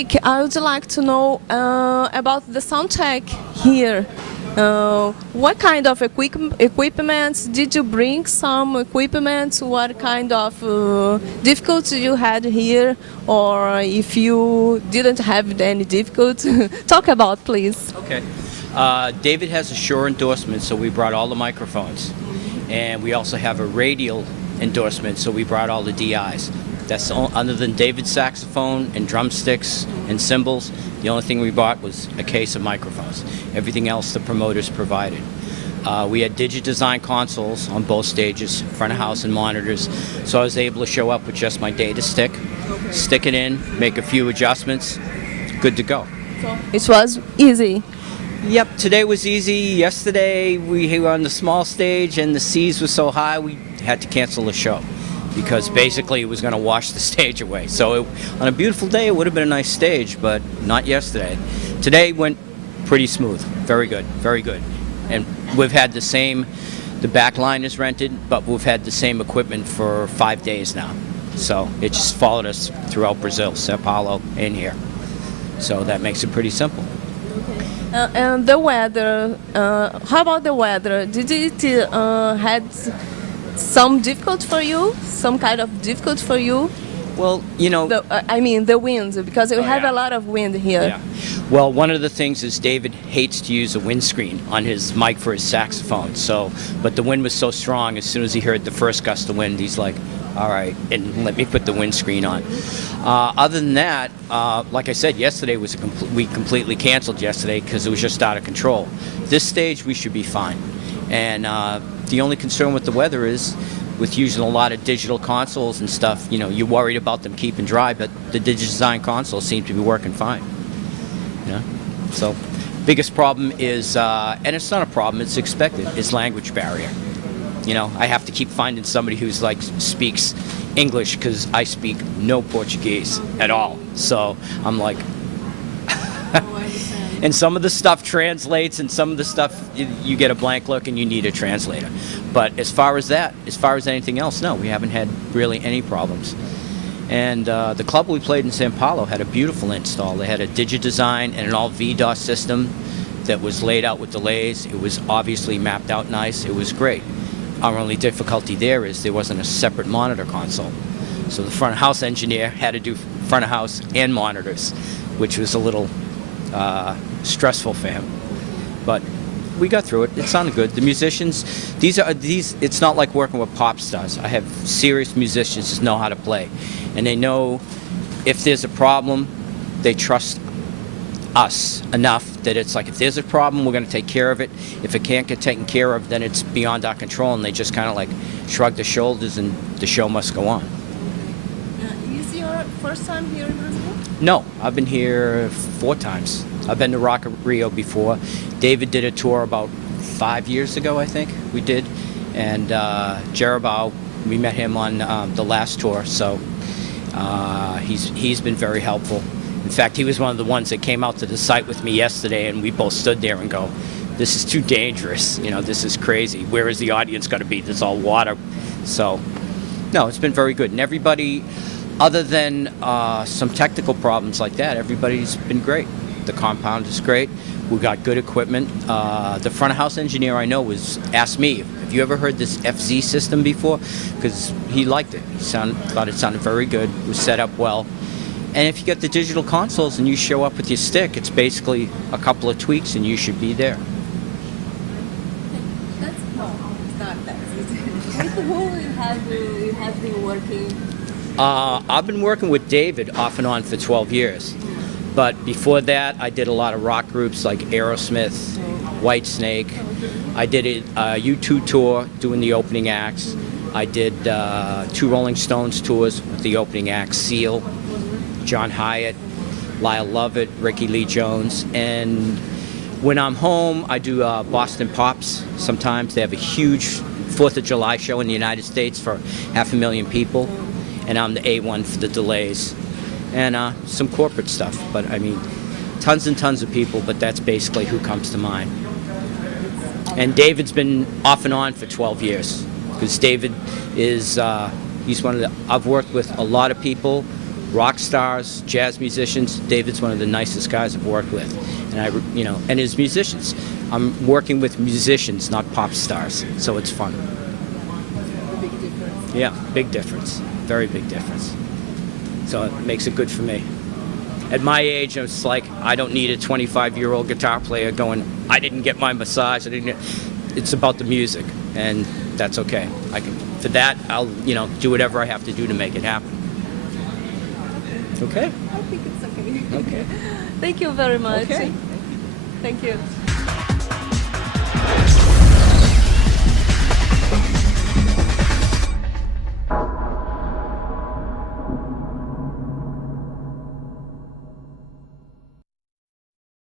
Rick, I would like to know about the sound check here. What kind of equipment did you bring? Some equipment? What kind of difficulty you had here, or if you didn't have any difficulty? Talk about, please. Okay. David has a Shure endorsement, so we brought all the microphones. And we also have a radial endorsement, so we brought all the DIs. That's other than David's saxophone and drumsticks and cymbals, the only thing we bought was a case of microphones. Everything else the promoters provided. We had Digi-Design consoles on both stages, front of house and monitors, so I was able to show up with just my data stick, stick it in, make a few adjustments, good to go. It was easy. Yep, today was easy. Yesterday we were on the small stage and the seas were so high we had to cancel the show because basically it was going to wash the stage away. So on a beautiful day it would have been a nice stage, but not yesterday. Today went pretty smooth. Very good, very good. And we've had the back line is rented, but we've had the same equipment for 5 days now. So it just followed us throughout Brazil, Sao Paulo, and here. So that makes it pretty simple. And the weather, how about the weather? Did it had some difficult for you? Some kind of difficult for you? Well, you know... the wind, because we have yeah. a lot of wind here. Yeah. Well, one of the things is David hates to use a windscreen on his mic for his saxophone. But the wind was so strong, as soon as he heard the first gust of wind, he's like, all right, and let me put the windscreen on. Other than that, like I said, yesterday was we completely canceled yesterday because it was just out of control. This stage, we should be fine. And the only concern with the weather is, with using a lot of digital consoles and stuff, you know, you're worried about them keeping dry, but the Digi-Design consoles seem to be working fine. You know? So, biggest problem is, and it's not a problem, it's expected, is language barrier. You know, I have to keep finding somebody who's like speaks English because I speak no Portuguese at all. So I'm like, and some of the stuff translates, and some of the stuff you get a blank look and you need a translator. But as far as anything else, no, we haven't had really any problems. And the club we played in Sao Paulo had a beautiful install. They had a Digi-Design and an all VDOS system that was laid out with delays. It was obviously mapped out nice. It was great. Our only difficulty there is there wasn't a separate monitor console. So the front of house engineer had to do front of house and monitors, which was a little stressful for him. But we got through it. It sounded good. The musicians, it's not like working with pop stars. I have serious musicians that know how to play. And they know if there's a problem, they trust us enough that it's like, if there's a problem, we're going to take care of it. If it can't get taken care of, then it's beyond our control, and they just kind of like shrug their shoulders and the show must go on. Is your first time here in Brazil? No, I've been here 4 times. I've been to Rock Rio before. David did a tour about 5 years ago, I think we did. And Jerabao, we met him on the last tour, so he's been very helpful. In fact, he was one of the ones that came out to the site with me yesterday, and we both stood there and go, this is too dangerous, you know, this is crazy. Where is the audience going to be? There's all water. So, no, it's been very good. And everybody, other than some technical problems like that, everybody's been great. The compound is great. We got good equipment. The front of house engineer I know asked me, have you ever heard this FZ system before? Because he liked it. He thought it sounded very good. It was set up well. And if you get the digital consoles and you show up with your stick, it's basically a couple of tweaks and you should be there. It's not that easy. With who you have been working? I've been working with David off and on for 12 years. But before that, I did a lot of rock groups like Aerosmith, Whitesnake. I did a U2 tour doing the opening acts. I did 2 Rolling Stones tours with the opening acts, Seal, John Hyatt, Lyle Lovett, Ricky Lee Jones. And when I'm home, I do Boston Pops sometimes. They have a huge 4th of July show in the United States for 500,000 people. And I'm the A1 for the delays. And some corporate stuff. But I mean, tons and tons of people, but that's basically who comes to mind. And David's been off and on for 12 years. Because David is, he's one of the, I've worked with a lot of people rock stars, jazz musicians. David's one of the nicest guys I've worked with, and and his musicians. I'm working with musicians, not pop stars, so it's fun. Big difference. Yeah, big difference, very big difference. So it makes it good for me. At my age, it's like I don't need a 25-year-old guitar player going, I didn't get my massage. It's about the music, and that's okay. For that, I'll do whatever I have to do to make it happen. Okay? I think it's okay. Okay. Thank you very much. Okay. Thank you.